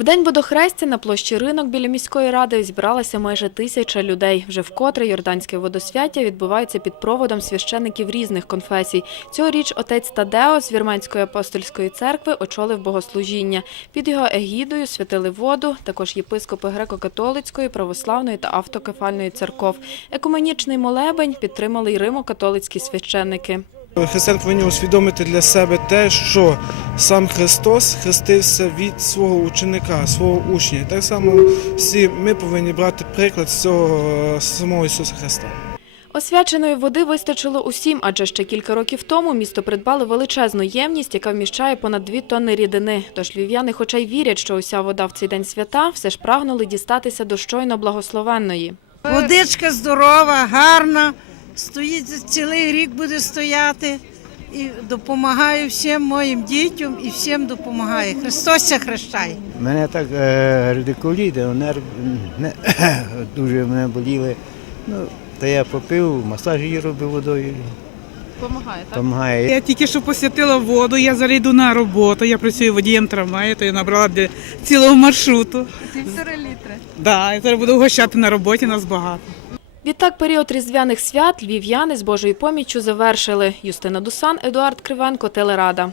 В день водохрестя на площі ринок біля міської ради зібралася майже тисяча людей. Вже вкотре Йорданське водосвяття відбувається під проводом священиків різних конфесій. Цьогоріч отець Тадео з Вірменської апостольської церкви очолив богослужіння. Під його егідою святили воду, також єпископи греко-католицької, православної та автокефальної церков. Екуменічний молебень підтримали й римо-католицькі священники. Християн повинні усвідомити для себе те, що сам Христос хрестився від свого ученика, свого учня. Так само всі ми повинні брати приклад з цього самого Ісуса Христа. Освяченої води вистачило усім, адже ще кілька років тому місто придбало величезну ємність, яка вміщає понад дві тонни рідини. Тож львів'яни, хоча й вірять, що уся вода в цей день свята, все ж прагнули дістатися до щойно благословенної. Водичка здорова, гарна, стоїть цілий рік буде стояти. І допомагаю всім моїм дітям і всім допомагає. Христос ся хрещає. Мене так е, радикуліти, нерв не, дуже мене боліли. Ну, та я попив, масаж її робив водою. Допомагає, Помагає. Я тільки що посвятила воду, я зараз йду на роботу, я працюю водієм трамваю, то я набрала для цілого маршруту. Півтори літри. Да, я зараз буду угощати на роботі, нас багато. Відтак період різдвяних свят львів'яни з Божою поміччю завершили. Юстина Дусан, Едуард Кривенко, Телерада.